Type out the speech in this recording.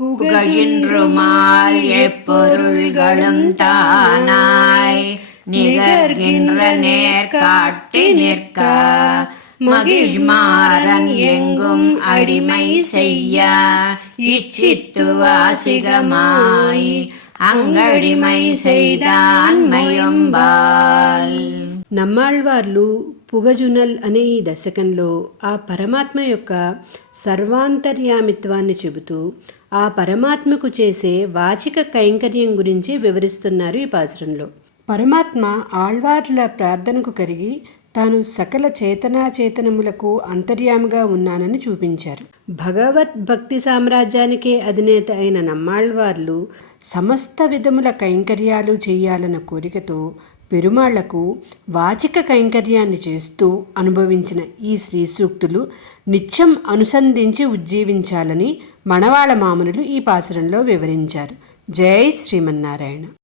புகழின்றுமால் எப்பொருள்களும் தானாய் நிகர்கின்ற நேர்காட்டி நிற்க மகிழ்மாறன் எங்கும் அடிமை செய்ய இச்சித்து வாசிகமாய் అంగడిమై செய்దాన్మయంబాల్. నమ్మాళ్వార్లు పుగజునల్ అనే ఈ దశకంలో ఆ పరమాత్మ యొక్క సర్వాంతర్యామిత్వాన్ని చెబుతూ ఆ పరమాత్మకు చేసే వాచిక కైంకర్యం గురించి వివరిస్తున్నారు ఈ పాసురంలో. పరమాత్మ ఆళ్వార్ల ప్రార్థనకు కరిగి తాను సకల చేతనాచేతనములకు అంతర్యామిగా ఉన్నానని చూపించారు. భగవద్ భక్తి సామ్రాజ్యానికే అధినేత అయిన నమ్మాళ్వార్లు సమస్త విధముల కైంకర్యాలు చేయాలన్న కోరికతో పెరుమాళ్లకు వాచిక కైంకర్యాన్ని చేస్తూ అనుభవించిన ఈ శ్రీ సూక్తులు నిత్యం అనుసంధించి ఉజ్జీవించాలని మణవాళ మామునులు ఈ పాసురంలో వివరించారు. జై శ్రీమన్నారాయణ.